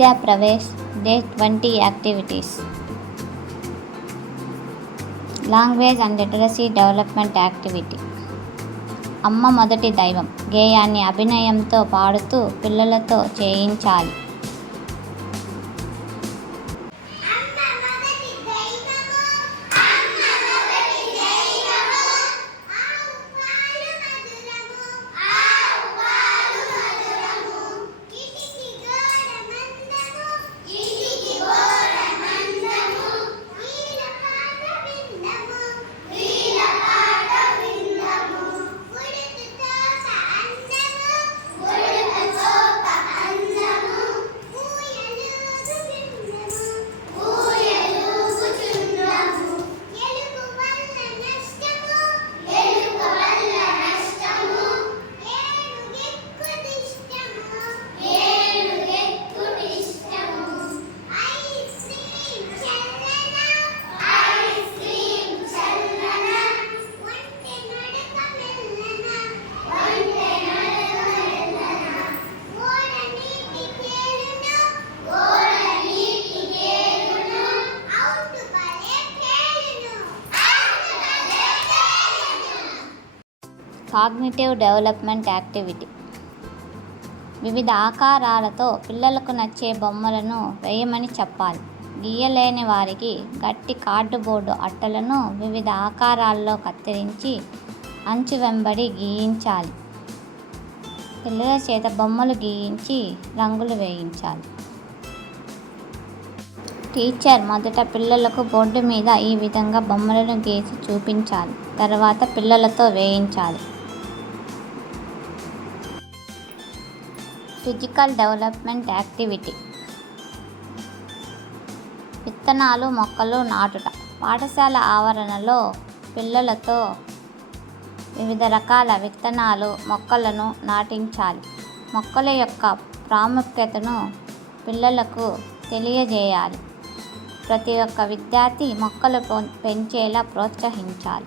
విద్యా Pravesh day 20 activities. Language and literacy development activity. అమ్మ మొదటి దైవం గేయాన్ని అభినయంతో పాడుతూ పిల్లలతో చేయించాలి. Cognitive development activity. వివిధ ఆకారాలతో పిల్లలకు నచ్చే బొమ్మలను వేయమని చెప్పాలి. గీయలేని వారికి గట్టి కార్డుబోర్డు అట్టలను వివిధ ఆకారాల్లో కత్తిరించి అంచు వెంబడి గీయించాలి. పిల్లల చేత బొమ్మలు గీయించి రంగులు వేయించాలి. టీచర్ మొదట పిల్లలకు బోర్డు మీద ఈ విధంగా బొమ్మలను గీసి చూపించాలి. తర్వాత పిల్లలతో వేయించాలి. Physical development activity. విత్తనాలు మొక్కలు నాటుట. పాఠశాల ఆవరణలో పిల్లలతో వివిధ రకాల విత్తనాలు మొక్కలను నాటించాలి. మొక్కల యొక్క ప్రాముఖ్యతను పిల్లలకు తెలియజేయాలి. ప్రతి ఒక్క విద్యార్థి మొక్కలు పెంచేలా ప్రోత్సహించాలి.